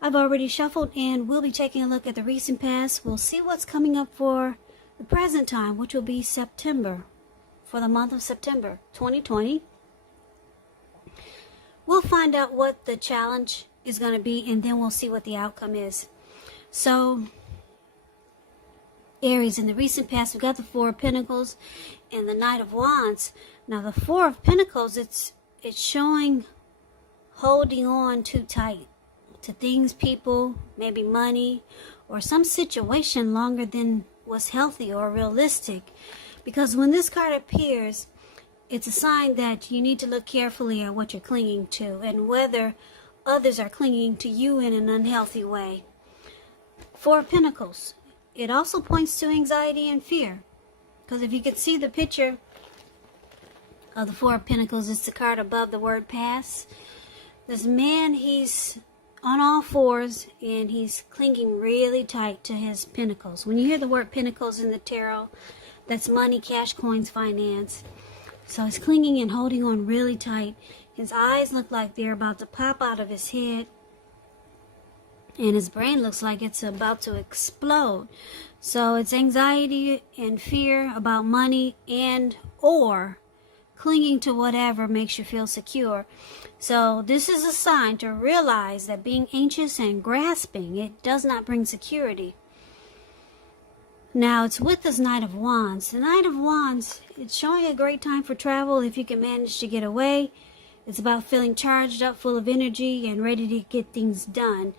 I've already shuffled, and we'll be taking a look at the recent past. We'll see what's coming up for the present time, which will be September, for the month of September 2020. We'll find out what the challenge is going to be, and then we'll see what the outcome is. So, Aries, in the recent past, we've got the Four of Pentacles and the Knight of Wands. Now, the Four of Pentacles, it's showing holding on too tight to things, people, maybe money, or some situation longer than was healthy or realistic. Because when this card appears, it's a sign that you need to look carefully at what you're clinging to and whether others are clinging to you in an unhealthy way. Four of Pentacles. It also points to anxiety and fear. Because if you could see the picture of the Four of Pentacles, it's the card above the word pass. This man, he's on all fours and he's clinging really tight to his pentacles. When you hear the word pentacles in the tarot, that's money, cash, coins, finance. So he's clinging and holding on really tight. His eyes look like they're about to pop out of his head. And his brain looks like it's about to explode. So it's anxiety and fear about money and or clinging to whatever makes you feel secure. So this is a sign to realize that being anxious and grasping, it does not bring security. Now, it's with this Knight of Wands. The Knight of Wands, it's showing a great time for travel if you can manage to get away. It's about feeling charged up, full of energy, and ready to get things done.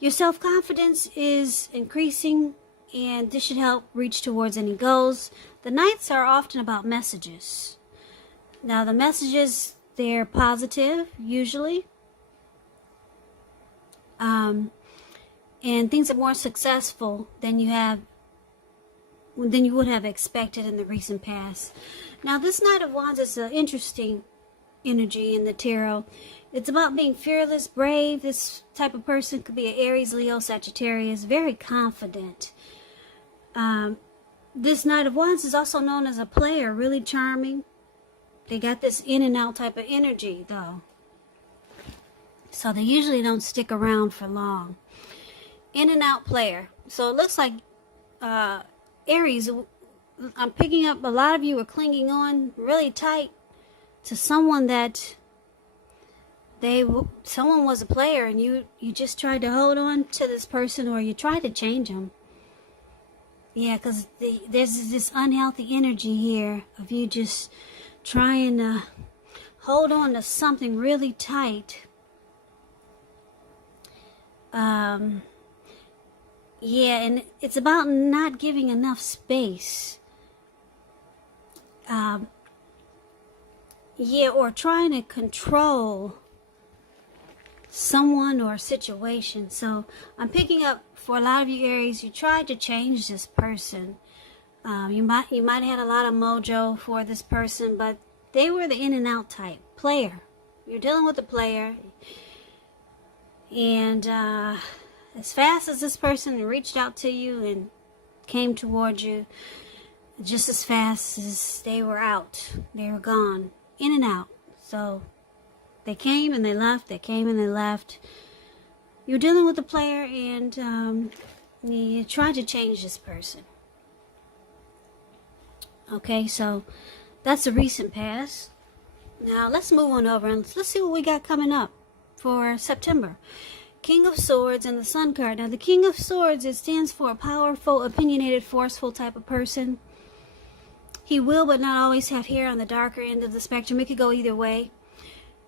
Your self-confidence is increasing, and this should help reach towards any goals. The Knights are often about messages. Now, the messages, they're positive, usually. And things are more successful than you would have expected in the recent past. Now, this Knight of Wands is an interesting energy in the tarot. It's about being fearless, brave. This type of person could be an Aries, Leo, Sagittarius, very confident. This Knight of Wands is also known as a player, really charming. They got this in and out type of energy, though. So they usually don't stick around for long. In and out player. So it looks like Aries, I'm picking up a lot of you are clinging on really tight to someone that someone was a player, and you just tried to hold on to this person, or you tried to change them. Yeah, because there's this unhealthy energy here of you just trying to hold on to something really tight. Yeah, and it's about not giving enough space. Yeah, or trying to control someone or a situation. So I'm picking up for a lot of you Aries, you tried to change this person. You might have had a lot of mojo for this person, but they were the in and out type player. You're dealing with a player, and as fast as this person reached out to you and came towards you, just as fast as they were out, they were gone, in and out. So they came and they left, they came and they left. You're dealing with a player, and you tried to change this person. Okay, so that's the recent past. Now let's move on over and let's see what we got coming up for September. King of Swords and the Sun card. Now the King of Swords, it stands for a powerful, opinionated, forceful type of person. He will but not always have hair on the darker end of the spectrum. It could go either way.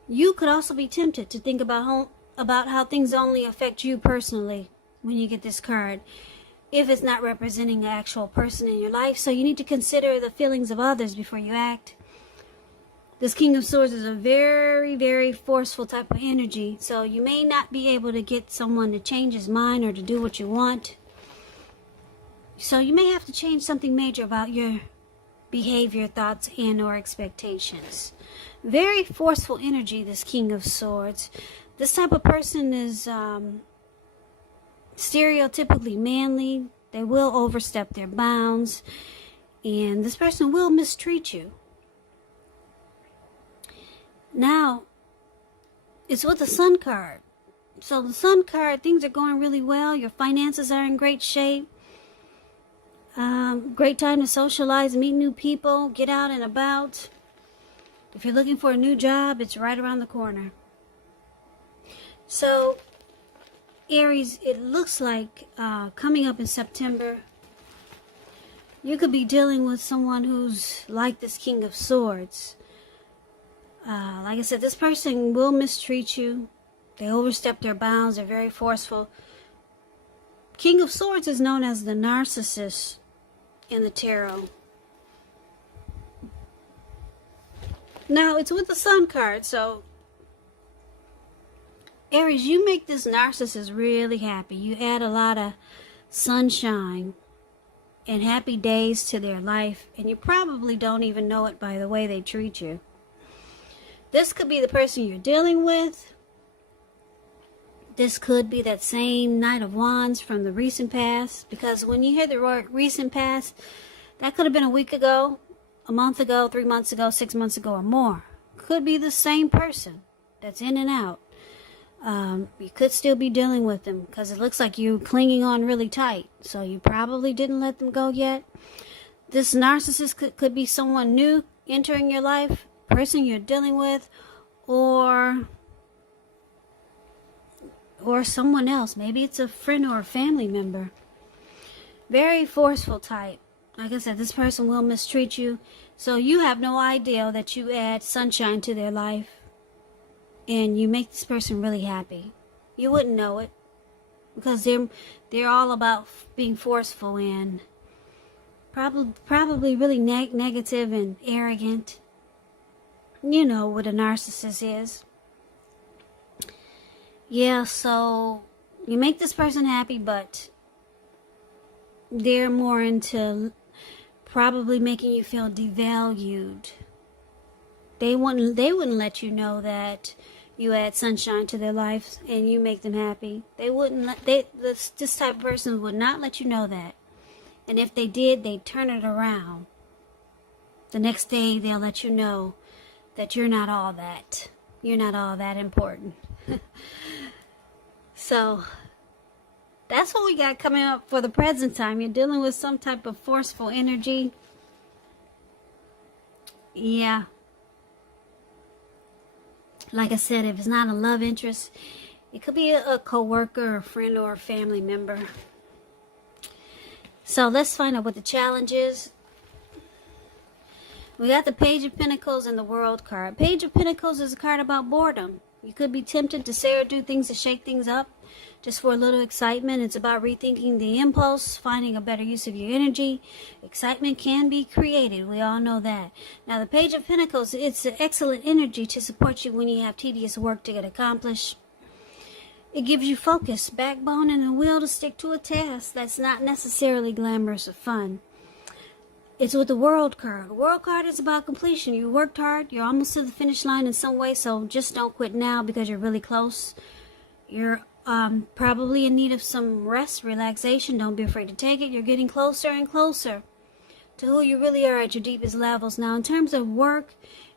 You could also be tempted to think about how things only affect you personally when you get this card, if it's not representing an actual person in your life. So you need to consider the feelings of others before you act. This King of Swords is a very, very forceful type of energy. So you may not be able to get someone to change his mind or to do what you want. So you may have to change something major about your behavior, thoughts, and or expectations. Very forceful energy, this King of Swords. This type of person is stereotypically manly. They will overstep their bounds, and this person will mistreat you. Now, it's with the Sun card. So the Sun card, things are going really well. Your finances are in great shape. Great time to socialize, meet new people, get out and about. If you're looking for a new job, it's right around the corner. So, Aries, it looks like coming up in September, you could be dealing with someone who's like this King of Swords. Like I said, this person will mistreat you. They overstep their bounds. They're very forceful. King of Swords is known as the narcissist in the tarot. Now, it's with the Sun card, so Aries, you make this narcissist really happy. You add a lot of sunshine and happy days to their life, and you probably don't even know it by the way they treat you. This could be the person you're dealing with. This could be that same Knight of Wands from the recent past, because when you hear the word recent past, that could have been a week ago, a month ago, 3 months ago, 6 months ago, or more. Could be the same person that's in and out. You could still be dealing with them because it looks like you're clinging on really tight. So you probably didn't let them go yet. This narcissist could be someone new entering your life, person you're dealing with, or someone else. Maybe it's a friend or a family member. Very forceful type. Like I said, this person will mistreat you. So you have no idea that you add sunshine to their life. And you make this person really happy. You wouldn't know it. Because they're all about being forceful and probably really negative and arrogant. You know what a narcissist is. Yeah, so you make this person happy, but they're more into probably making you feel devalued. They wouldn't let you know that you add sunshine to their lives and you make them happy. They wouldn't let this type of person would not let you know that. And if they did, they'd turn it around. The next day they'll let you know that you're not all that. You're not all that important. So that's what we got coming up for the present time. You're dealing with some type of forceful energy. Yeah. Like I said, if it's not a love interest, it could be a co-worker, a friend, or a family member. So let's find out what the challenge is. We got the Page of Pentacles and the World card. Page of Pentacles is a card about boredom. You could be tempted to say or do things to shake things up just for a little excitement. It's about rethinking the impulse, finding a better use of your energy. Excitement can be created. We all know that. Now, the Page of Pentacles, it's an excellent energy to support you when you have tedious work to get accomplished. It gives you focus, backbone, and a will to stick to a task that's not necessarily glamorous or fun. It's with the World card. The World card is about completion. You worked hard. You're almost to the finish line in some way, so just don't quit now because you're really close. You're probably in need of some rest, relaxation. Don't be afraid to take it. You're getting closer and closer to who you really are at your deepest levels. Now, in terms of work,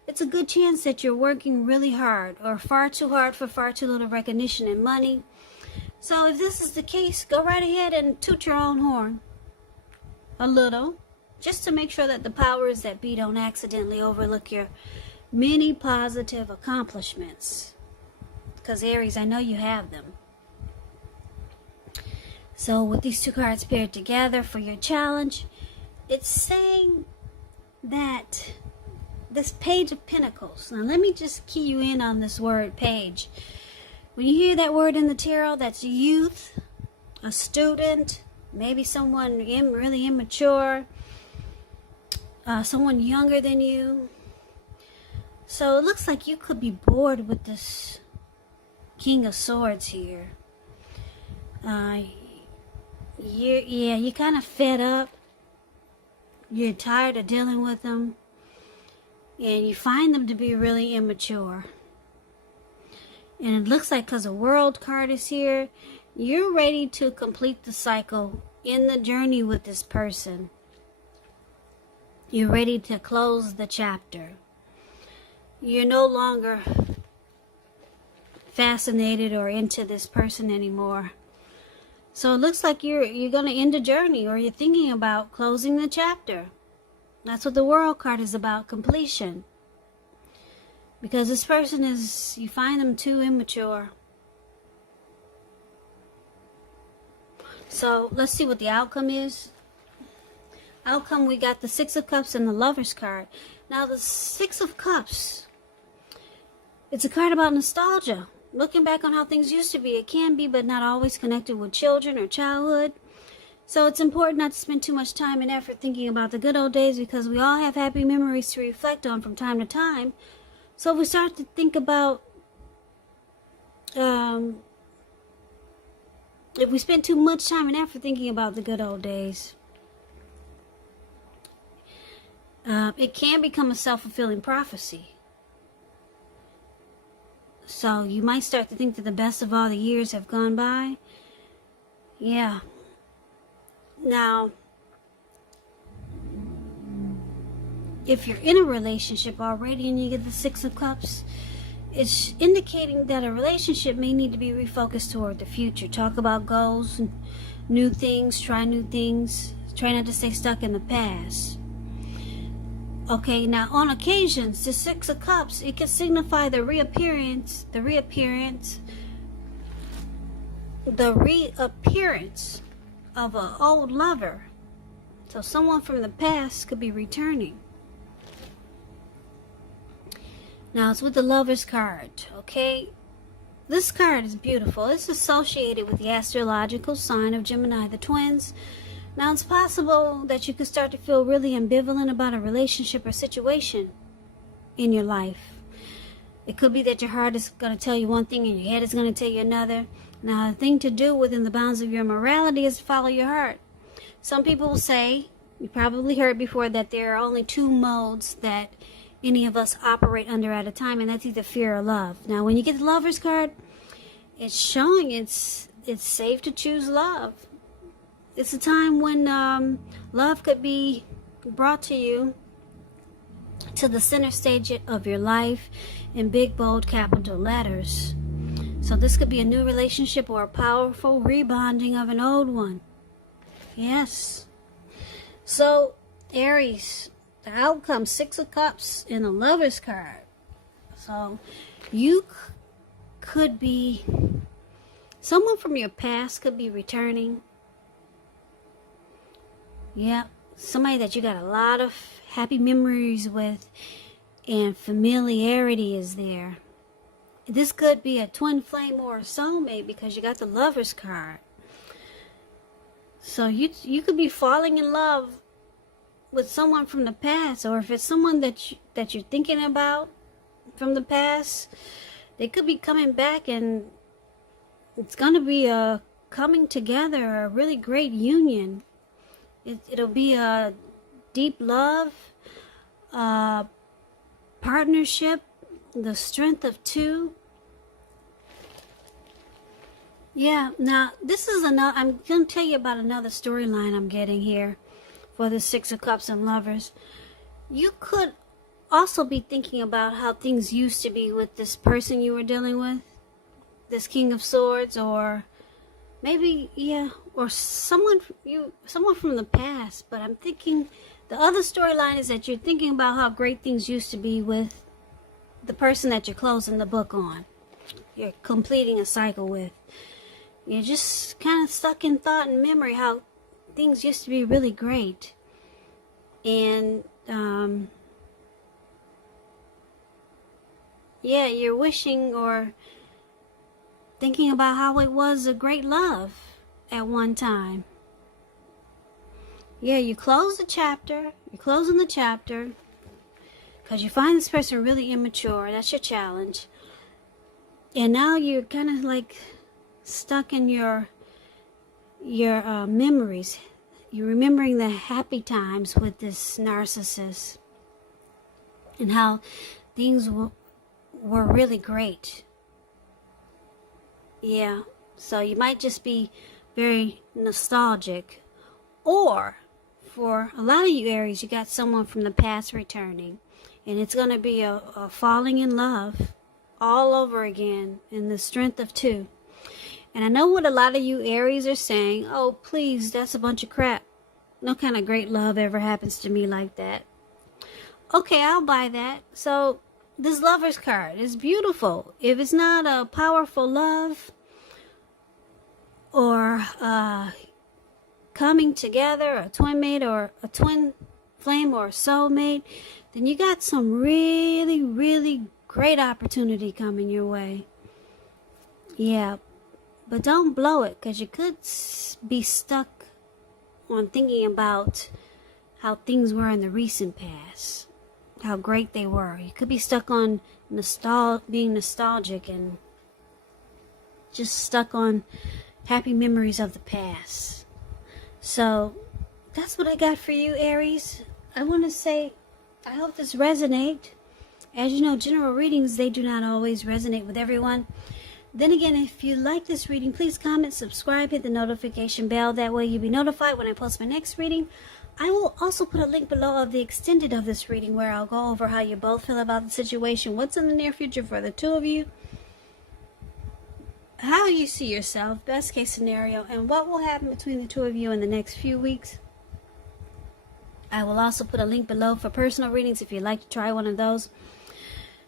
it's a good chance that you're working really hard or far too hard for far too little recognition and money. So if this is the case, go right ahead and toot your own horn a little, just to make sure that the powers that be don't accidentally overlook your many positive accomplishments. Because Aries, I know you have them. So with these two cards paired together for your challenge, it's saying that this Page of Pentacles. Now let me just key you in on this word page. When you hear that word in the tarot, that's youth, a student, maybe someone really immature, someone younger than you. So it looks like you could be bored with this King of Swords here. You're kind of fed up. You're tired of dealing with them. And you find them to be really immature. And it looks like because the World card is here, you're ready to complete the cycle in the journey with this person. You're ready to close the chapter. You're no longer fascinated or into this person anymore. So it looks like you're going to end a journey, or you're thinking about closing the chapter. That's what the World card is about, completion. Because this person is, you find them too immature. So let's see what the outcome is. Outcome, we got the Six of Cups and the Lovers card. Now the Six of Cups, it's a card about nostalgia. Looking back on how things used to be. It can be, but not always, connected with children or childhood. So it's important not to spend too much time and effort thinking about the good old days, because we all have happy memories to reflect on from time to time. So if we start to think about, if we spend too much time and effort thinking about the good old days, it can become a self-fulfilling prophecy. So you might start to think that the best of all the years have gone by. Yeah. Now, if you're in a relationship already and you get the Six of Cups, it's indicating that a relationship may need to be refocused toward the future. Talk about goals, new things, try new things. Try not to stay stuck in the past. Okay, now on occasions, the Six of Cups, it can signify the reappearance of an old lover. So someone from the past could be returning. Now it's with the Lovers card, okay? This card is beautiful. It's associated with the astrological sign of Gemini, the twins. Now it's possible that you could start to feel really ambivalent about a relationship or situation in your life. It could be that your heart is going to tell you one thing and your head is going to tell you another. Now the thing to do within the bounds of your morality is to follow your heart. Some people will say, you probably heard before, that there are only two modes that any of us operate under at a time, and that's either fear or love. Now when you get the Lovers card, it's showing it's safe to choose love. It's a time when love could be brought to you to the center stage of your life in big, bold, capital letters. So this could be a new relationship or a powerful rebonding of an old one. Yes. So, Aries, the outcome, Six of Cups and the Lovers card. So, you could be, someone from your past could be returning. Yeah, somebody that you got a lot of happy memories with, and familiarity is there. This could be a twin flame or a soulmate, because you got the Lovers card. So you could be falling in love with someone from the past, or if it's someone that you're thinking about from the past, they could be coming back, and it's going to be a coming together, a really great union. It'll be a deep love, partnership, the strength of two. Yeah, now this is another, I'm going to tell you about another storyline I'm getting here for the Six of Cups and Lovers. You could also be thinking about how things used to be with this person you were dealing with, this King of Swords, or maybe, yeah, or someone from the past. But I'm thinking the other storyline is that you're thinking about how great things used to be with the person that you're closing the book on. You're completing a cycle with. You're just kind of stuck in thought and memory how things used to be really great. And, yeah, you're wishing or thinking about how it was a great love at one time. Yeah, you close the chapter. You're closing the chapter because you find this person really immature. That's your challenge. And now you're kind of like stuck in your memories. You're remembering the happy times with this narcissist and how things were really great. Yeah, so you might just be very nostalgic. Or, for a lot of you Aries, you got someone from the past returning. And it's going to be a falling in love all over again in the strength of 2. And I know what a lot of you Aries are saying. Oh, please, that's a bunch of crap. No kind of great love ever happens to me like that. Okay, I'll buy that. So this Lover's card is beautiful. If it's not a powerful love or coming together, a twin mate or a twin flame or a soulmate, then you got some really, really great opportunity coming your way. Yeah, but don't blow it, because you could be stuck on thinking about how things were in the recent past, how great they were. You could be stuck on being nostalgic and just stuck on happy memories of the past. So that's what I got for you, Aries. I want to say I hope this resonates. As you know, general readings, they do not always resonate with everyone. Then again, if you like this reading, please comment, subscribe, hit the notification bell. That way you'll be notified when I post my next reading. I will also put a link below of the extended of this reading where I'll go over how you both feel about the situation, what's in the near future for the 2 of you, how you see yourself, best case scenario, and what will happen between the 2 of you in the next few weeks. I will also put a link below for personal readings if you'd like to try one of those.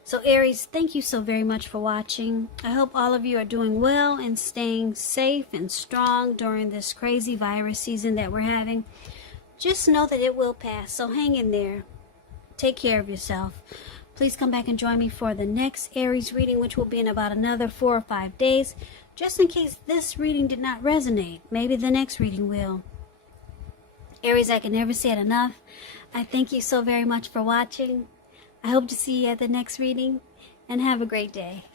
So Aries, thank you so very much for watching. I hope all of you are doing well and staying safe and strong during this crazy virus season that we're having. Just know that it will pass, so hang in there. Take care of yourself. Please come back and join me for the next Aries reading, which will be in about another 4 or 5 days. Just in case this reading did not resonate, maybe the next reading will. Aries, I can never say it enough. I thank you so very much for watching. I hope to see you at the next reading, and have a great day.